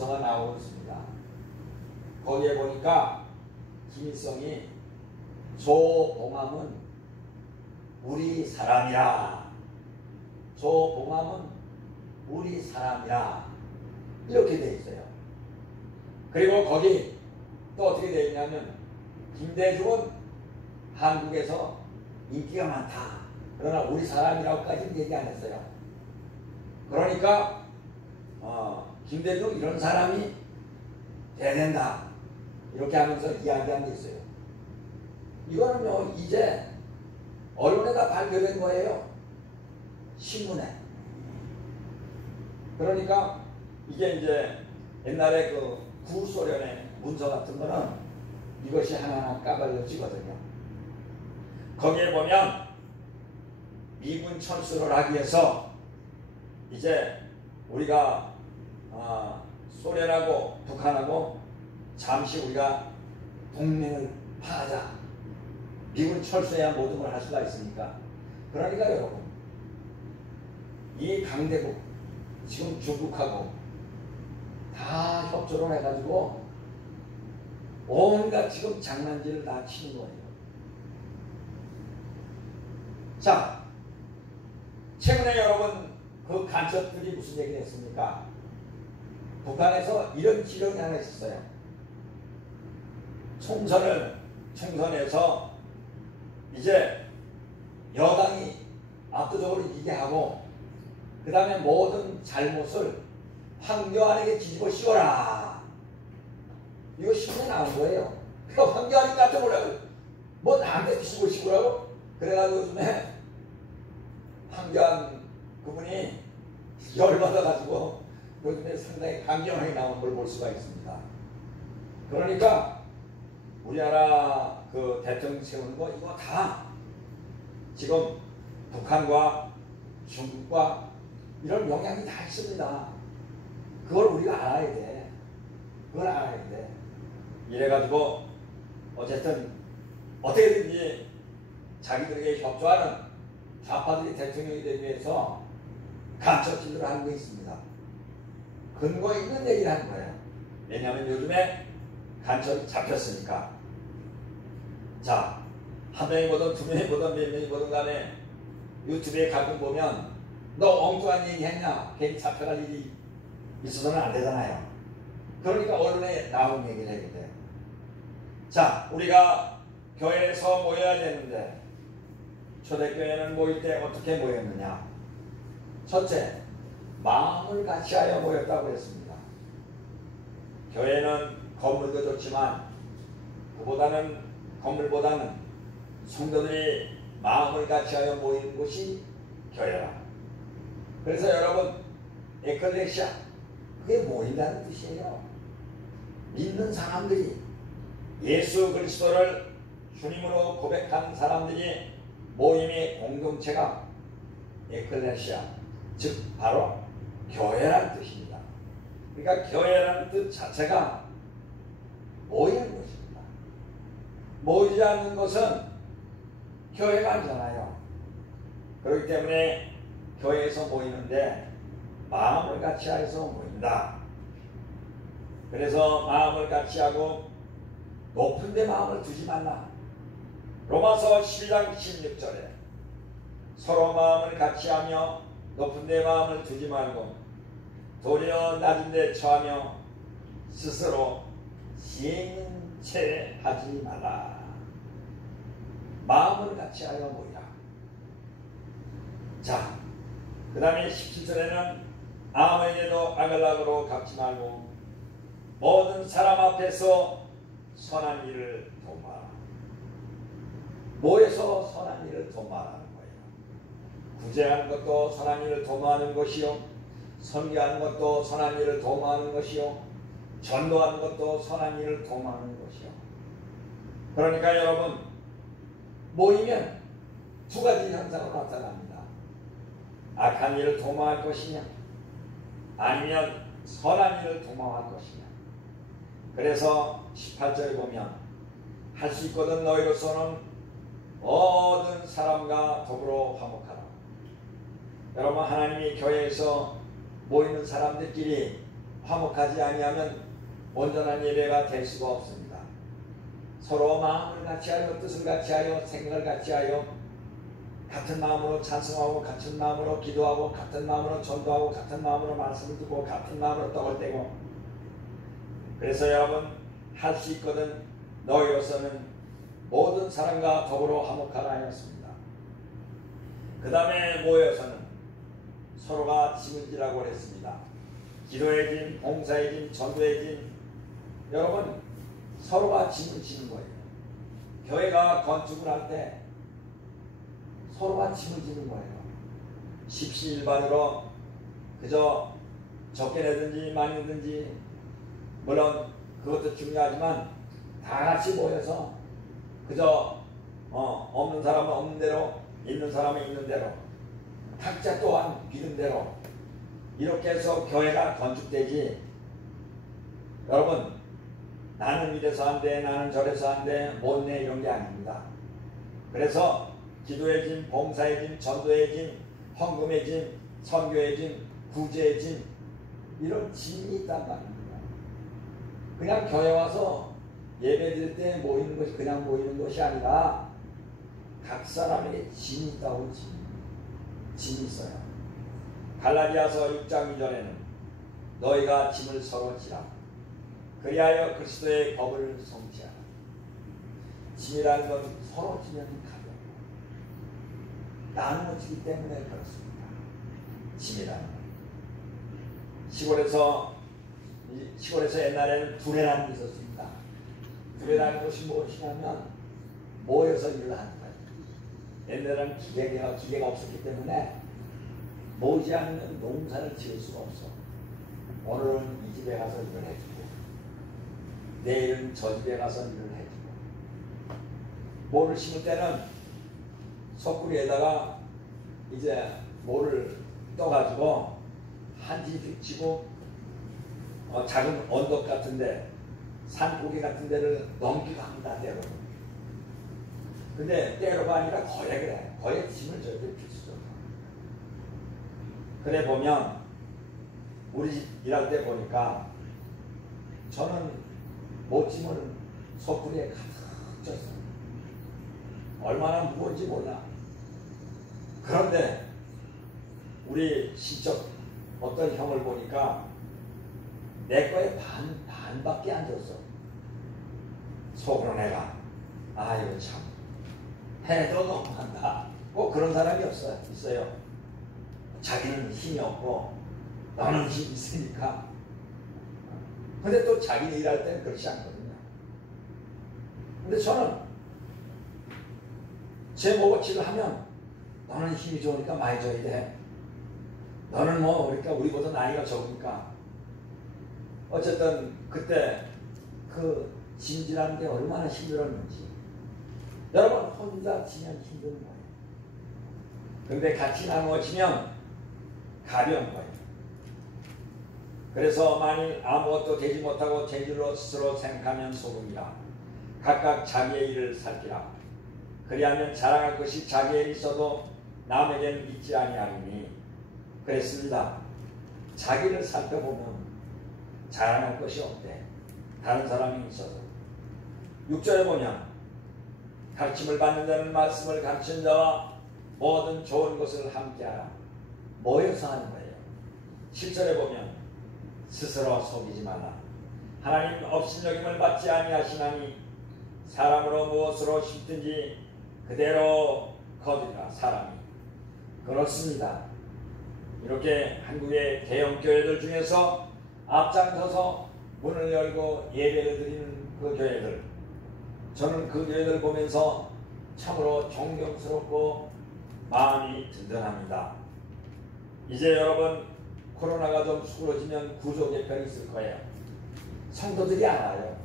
가 나오고 있습니다. 거기에 보니까 김일성이 조봉암은 우리 사람이라, 조봉암은 우리 사람이라 이렇게 돼 있어요. 그리고 거기 또 어떻게 되어 있냐면 김대중은 한국에서 인기가 많다, 그러나 우리 사람이라고까지는 얘기 안 했어요. 그러니까 김대중 이런 사람이 돼야 된다 이렇게 하면서 이야기한 게 있어요. 이거는요 이제 언론에다 발표된 거예요. 신문에. 그러니까 이게 이제 옛날에 그 구소련의 문서 같은 거는 이것이 하나하나 까발려지거든요. 거기에 보면 미군 철수를 하기 위해서 이제 우리가 소련하고 북한하고 잠시 우리가 동맹을 파하자. 미군 철수해야 모든 걸 할 수가 있으니까. 그러니까 여러분, 이 강대국 지금 중국하고 다 협조를 해가지고 온갖 지금 장난질을 다 치는 거예요. 자, 최근에 여러분 그 간첩들이 무슨 얘기를 했습니까? 북한에서 이런 지령이 하나 있었어요. 총선에서 이제 여당이 압도적으로 이기게 하고 그 다음에 모든 잘못을 황교안에게 뒤집어 씌워라. 이거 신문에 나온 거예요. 그러니까 황교안이 깜짝 놀라고 뭐 나한테 뒤집어 씌우라고? 그래가지고 요즘에 황교안 그분이 열받아가지고 요즘에 상당히 강경하게 나온 걸 볼 수가 있습니다. 그러니까 우리나라 그 대통령 세우는 거 이거 다 지금 북한과 중국과 이런 영향이 다 있습니다. 그걸 우리가 알아야 돼. 그걸 알아야 돼. 이래가지고 어쨌든 어떻게든지 자기들에게 협조하는 좌파들이 대통령이 되기 위해서 간첩질을 하는 게 있습니다. 근거 있는 얘기를 하는 거예요. 왜냐하면 요즘에 간첩이 잡혔으니까. 자, 한 명이 보든 두 명이 보든 몇 명이 보든 간에 유튜브에 가끔 보면 너 엉뚱한 얘기 했냐? 괜히 잡혀갈 일이 있어서는 안 되잖아요. 그러니까 언론에 나온 얘기를 해야 돼. 자, 우리가 교회에서 모여야 되는데 초대교회는 모일 때 어떻게 모였느냐? 첫째, 마음을 같이하여 모였다고 했습니다. 교회는 건물도 좋지만 건물보다는 성도들이 마음을 같이하여 모이는 곳이 교회라. 그래서 여러분, 에클레시아 그게 모인다는 뜻이에요. 믿는 사람들이 예수 그리스도를 주님으로 고백하는 사람들이 모임의 공동체가 에클레시아, 즉 바로 교회라는 뜻입니다. 그러니까 교회라는 뜻 자체가 모이는 것입니다. 모이지 않는 것은 교회가 아니잖아요. 그렇기 때문에 교회에서 모이는데 마음을 같이해서 모인다. 그래서 마음을 같이하고 높은 데 마음을 두지 말라. 로마서 12장 16절에 서로 마음을 같이하며 높은 데 마음을 두지 말고 도리어 낮은 데 처하며 스스로 시행인 채 하지 말라. 마음을 같이하여 모이라. 자, 그 다음에 17절에는 아무에게도 아글락으로 갚지 말고 모든 사람 앞에서 선한 일을 도모하라. 뭐에서 선한 일을 도모하라는 거예요? 구제하는 것도 선한 일을 도모하는 것이요, 선교하는 것도 선한 일을 도모하는 것이요, 전도하는 것도 선한 일을 도모하는 것이요. 그러니까 여러분, 모이면 두 가지 현상으로 나타납니다. 악한 일을 도모할 것이냐, 아니면 선한 일을 도모할 것이냐. 그래서 18절에 보면 할 수 있거든 너희로서는 모든 사람과 더불어 화목하라. 여러분, 하나님이 교회에서 모이는 사람들끼리 화목하지 아니하면 온전한 예배가 될 수가 없습니다. 서로 마음을 같이하여 뜻을 같이하여 생각을 같이하여 같은 마음으로 찬송하고 같은 마음으로 기도하고 같은 마음으로 전도하고 같은 마음으로 말씀을 듣고 같은 마음으로 떡을 떼고, 그래서 여러분 할 수 있거든 너희로서는 모든 사람과 더불어 화목하라 하였습니다. 그 다음에 모여서는 서로가 짐을 지라고 했습니다. 기도의 짐, 봉사의 짐, 전도의 짐, 여러분 서로가 짐을 지는 거예요. 교회가 건축을 할 때 서로가 짐을 지는 거예요. 십시일반으로 그저 적게 내든지 많이 내든지 물론 그것도 중요하지만 다 같이 모여서 그저 없는 사람은 없는 대로, 있는 사람은 있는 대로, 각자 또한 믿음대로 이렇게 해서 교회가 건축되지, 여러분 나는 이래서 안 돼, 나는 저래서 안 돼, 못내, 이런 게 아닙니다. 그래서 기도의 짐, 봉사의 짐, 전도의 짐, 헌금의 짐, 선교의 짐, 구제의 짐, 이런 짐이 있단 말입니다. 그냥 교회 와서 예배 드릴 때 모이는 것이 그냥 모이는 것이 아니라 각 사람에게 짐이 있다고. 짐이 있어요. 갈라디아서 6장 2절에는 너희가 짐을 서로 지라 그리하여 그리스도의 법을 성취하라. 짐이라는 건 서로 지면 가벼워. 나누어 지기 때문에 그렇습니다. 짐이라는 건. 시골에서 옛날에는 두레라는 게 있었습니다. 두레라는 것이 무엇이냐면 모여서 일을 하는 거예요. 옛날에는 기계가 없었기 때문에 모이지 않으면 농사를 지을 수가 없어. 오늘은 이 집에 가서 일을 해주고 내일은 저 집에 가서 일을 해주고, 모를 심을 때는 소쿠리에다가 이제 모를 떠가지고 한 집씩 치고 작은 언덕 같은데 산고개 같은 데를 넘기고 합니다. 때로. 근데 때로가 아니라 거에 그래. 거에 짐을 절대 필수죠. 그래 보면 우리 집 일할 때 보니까 저는 못짐을 소쿠리에 가득 졌어요. 얼마나 무거운지 몰라. 그런데 우리 친척 어떤 형을 보니까 내 거에 반밖에 안 줬어. 속으로 내가 아이고 참 해도 너무한다. 꼭 그런 사람이 있어요. 자기는 힘이 없고 너는 힘이 있으니까. 근데 또 자기는 일할 때는 그렇지 않거든요. 근데 저는 제 몫을 하면 너는 힘이 좋으니까 많이 줘야 돼. 너는 뭐 그러니까 우리보다 나이가 적으니까. 어쨌든 그때 그 짐지라는 게 얼마나 힘들었는지. 여러분 혼자 지면 힘든 거예요. 근데 같이 나누어지면 가벼운 거예요. 그래서 만일 아무것도 되지 못하고 죄질로 스스로 생각하면 소금이라. 각각 자기의 일을 살피라. 그리하면 자랑할 것이 자기의 일이 있어도 남에게는 있지 아니하리니. 그랬습니다. 자기를 살펴보면 자랑할 것이 없대. 다른 사람이 있어도. 6절에 보면 가르침을 받는 자는 말씀을 가르치는 자와 모든 좋은 것을 함께하라. 모여서 하는 거예요. 7절에 보면 스스로 속이지 마라. 하나님 업신여김을 받지 아니하시나니 사람으로 무엇으로 심든지 그대로 거두리라. 사람이. 그렇습니다. 이렇게 한국의 대형교회들 중에서 앞장서서 문을 열고 예배를 드리는 그 교회들, 저는 그 교회들 보면서 참으로 존경스럽고 마음이 든든합니다. 이제 여러분 코로나가 좀 수그러지면 구조 개편이 있을 거예요. 성도들이 알아요.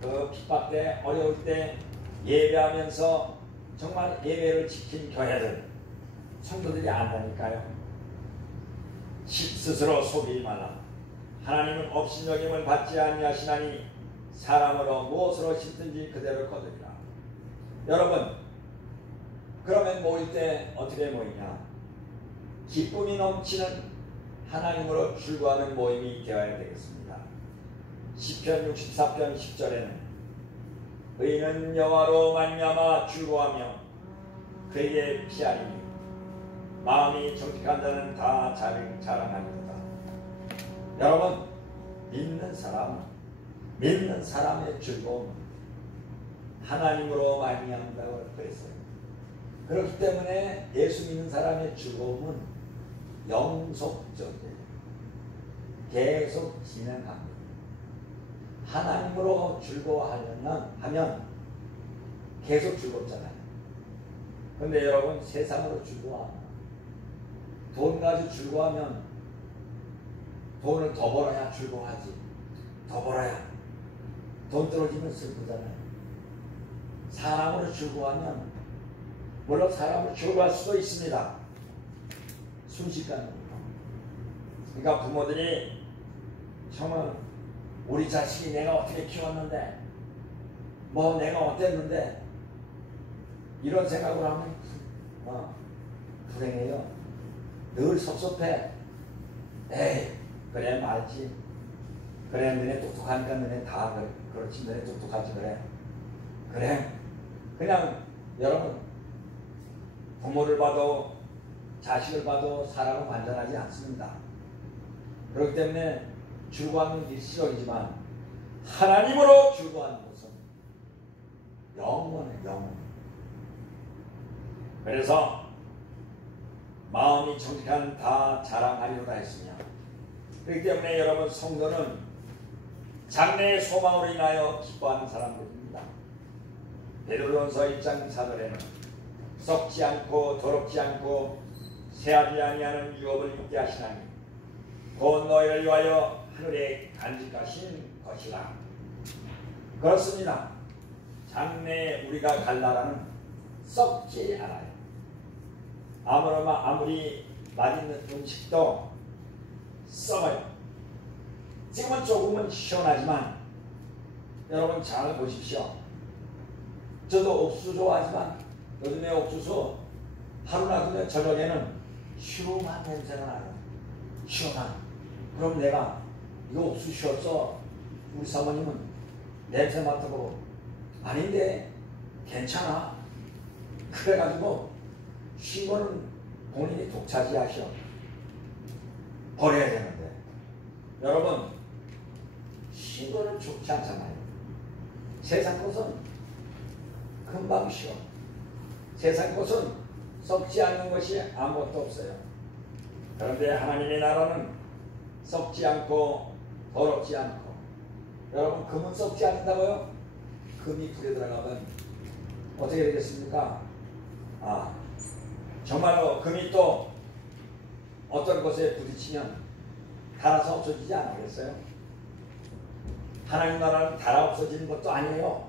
그 핍박 때 어려울 때 예배하면서 정말 예배를 지킨 교회들, 성도들이 안다니까요. 스스로 속이지 말라. 하나님은 업신여김을 받지 아니하시나니 사람으로 무엇으로 심든지 그대로 거두리라. 여러분, 그러면 모일 때 어떻게 모이냐? 기쁨이 넘치는 하나님으로 즐거워하는 모임이 되어야 되겠습니다. 시편 64편 10절에는 의인은 여호와로 말미암아 즐거워하며 그에게 피하리니 마음이 정직한 자는 다 자랑하리로다. 여러분, 믿는 사람의 즐거움은 하나님으로 말미암다고 그랬어요. 그렇기 때문에 예수 믿는 사람의 즐거움은 영속적이에요. 계속 진행합니다. 하나님으로 즐거워하면 계속 즐겁잖아요. 그런데 여러분, 세상으로 즐거워하면, 돈 가지고 즐거워하면 돈을 더 벌어야 즐거워하지. 더 벌어야. 돈 떨어지면 슬프잖아요. 사람으로 즐거워하면, 물론 사람으로 즐거워할 수도 있습니다. 순식간에. 그러니까 부모들이 정말 우리 자식이 내가 어떻게 키웠는데, 뭐 내가 어땠는데, 이런 생각을 하면 불행해요. 늘 섭섭해. 에이, 그래 말지. 그래, 너네 똑똑하니까 너네 다 그래. 그렇지, 너네 똑똑하지. 그래. 그냥 여러분, 부모를 봐도 자식을 봐도 사람은 완전하지 않습니다. 그렇기 때문에 즐거워하는 일시적이지만 하나님으로 즐거워하는 것은 영원해. 그래서 마음이 정직한 다 자랑하리로다 했으며, 그렇기 때문에 여러분, 성도는 장래의 소망으로 인하여 기뻐하는 사람들입니다. 베드로전서 1장 4절에는 썩지 않고 더럽지 않고 새하지 아니하는 유업을 입게 하시나니 곧 너희를 위하여 하늘에 간직하신 것이라. 그렇습니다. 장래에 우리가 갈 나라는 썩지 않아요. 아무리 맛있는 음식도 썩어요. 지금은 조금은 시원하지만 여러분 잘 보십시오. 저도 옥수수 좋아하지만 요즘에 옥수수 하루 놔두면 저녁에는 시원한 냄새가 나요. 시원한. 그럼 내가 이거 옥수수 쉬었어? 우리 사모님은 냄새 맡아보고 아닌데 괜찮아. 그래가지고 쉰 거는 본인이 독차지하셔. 버려야 되는데 여러분, 쉰 거는 좋지 않잖아요. 세상 것은 금방 쉬어. 세상 것은 썩지 않는 것이 아무것도 없어요. 그런데 하나님의 나라는 썩지 않고 더럽지 않고. 여러분, 금은 썩지 않는다고요? 금이 불에 들어가면 어떻게 되겠습니까? 정말로 금이 또 어떤 것에 부딪히면 닳아서 없어지지 않겠어요? 하나님 나라는 닳아 없어지는 것도 아니에요.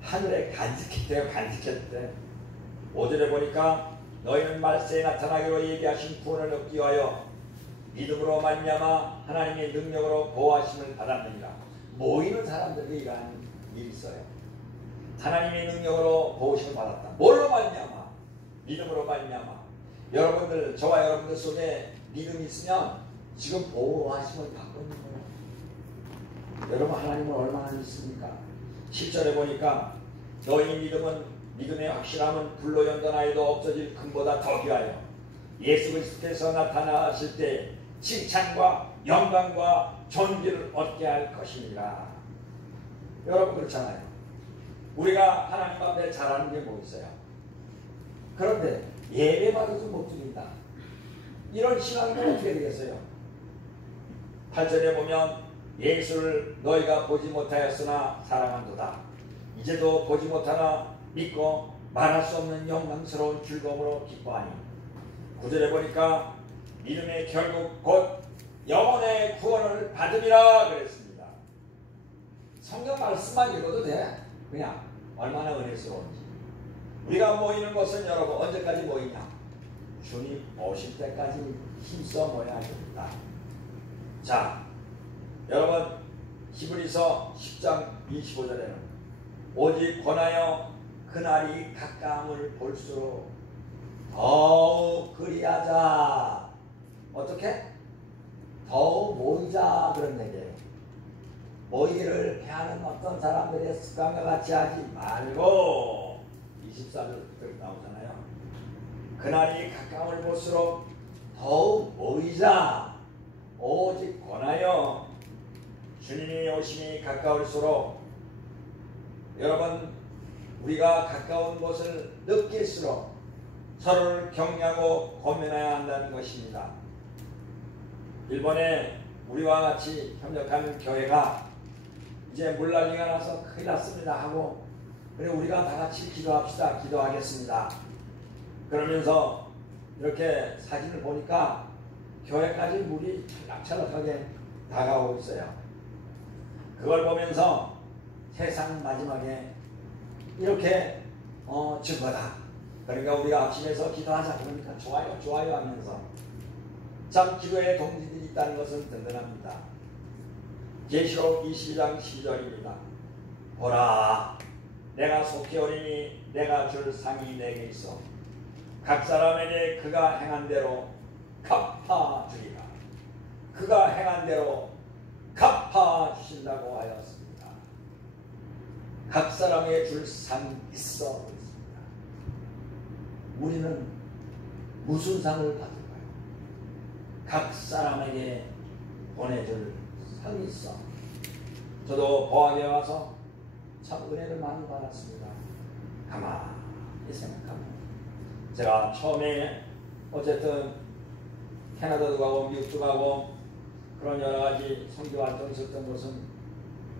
하늘에 간직했대요. 간직했대. 5절에 보니까 너희는 말세에 나타나기로 얘기하신 구원을 얻기 위하여 믿음으로 말미암아 하나님의 능력으로 보호하심을 받았느니라. 모이는 사람들이 이러한 일이 있어요. 하나님의 능력으로 보호심을 받았다. 뭘로 말미암아? 믿음으로 말미암아. 여러분들, 저와 여러분들 속에 믿음이 있으면 지금 보호하심을 받고 있는 거예요. 여러분, 하나님을 얼마나 믿습니까? 7절에 보니까 너희 믿음의 확실함은 불로 연단하여도 없어질 금보다 더 귀하여 예수 그리스도께서 나타나실 때 칭찬과 영광과 존귀를 얻게 할 것이니라. 여러분, 그렇잖아요. 우리가 하나님 앞에 잘하는 게 뭐 있어요? 그런데 예배받아도 못 드린다. 이런 신앙은 어떻게 되겠어요? 8절에 보면 예수를 너희가 보지 못하였으나 사랑한도다. 이제도 보지 못하나 믿고 말할 수 없는 영광스러운 즐거움으로 기뻐하니. 9절에 보니까 믿음의 결국 곧 영혼의 구원을 받으리라 그랬습니다. 성경 말씀만 읽어도 돼. 그냥 얼마나 은혜스러운지. 우리가 모이는 것은 여러분 언제까지 모이냐? 주님 오실 때까지 힘써 모여야 됩니다. 자, 여러분, 히브리서 10장 25절에는 오직 권하여 그날이 가까움을 볼수록 더욱 그리하자. 어떻게? 더욱 모이자 그런 얘기예요. 모이기를 패하는 어떤 사람들의 습관과 같이 하지 말고 24절 그렇게 나오잖아요. 그날이 가까울 볼수록 더욱 모이자. 오직 권하여 주님이 오심이 가까울수록 여러분 우리가 가까운 곳을 느낄수록 서로를 격려하고 고민해야 한다는 것입니다. 일본에 우리와 같이 협력하는 교회가 이제 물난리가 나서 큰일 났습니다 하고 그래 우리가 다 같이 기도합시다. 기도하겠습니다. 그러면서 이렇게 사진을 보니까 교회까지 물이 찰락찰락하게 다가오고 있어요. 그걸 보면서 세상 마지막에 이렇게 증거다. 그러니까 우리가 앞심에서 기도하자. 그러니까 좋아요 좋아요 하면서 참 기도의 동지들이 있다는 것은 든든합니다. 계시록 22장 12절입니다. 보라 내가 속히 오리니 내가 줄 상이 내게 있어 각 사람에게 그가 행한 대로 갚아주리라. 그가 행한 대로 갚아주신다고 하였습니다. 각 사람에게 줄 상이 있어 있습니다. 우리는 무슨 상을 받을까요? 각 사람에게 보내줄 상이 있어. 저도 보학에 와서 참 은혜를 많이 받았습니다. 가만히 생각하면 제가 처음에 어쨌든 캐나다도 가고 미국도 가고 그런 여러 가지 선교 활동이 있었던 것은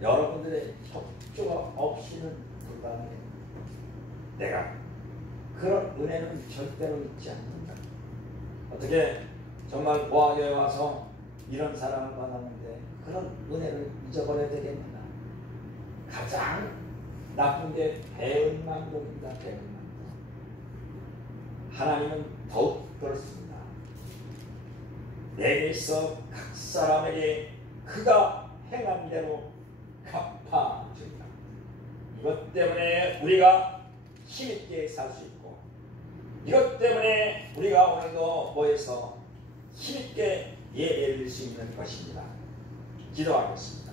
여러분들의 협조가 없이는 불가능해요. 내가 그런 은혜는 절대로 잊지 않는다. 어떻게 정말 보학에 와서 이런 사랑을 받았는데 그런 은혜를 잊어버려야 되겠느냐. 가장 나쁜 게 배은망덕입니다. 배은망덕. 하나님은 더욱 그렇습니다. 내게 있어 각 사람에게 그가 행한 대로 갚아주리라. 이것 때문에 우리가 힘있게 살 수 있고 이것 때문에 우리가 오늘도 모여서 힘있게 예배를 드릴 수 있는 것입니다. 기도하겠습니다.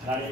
하나님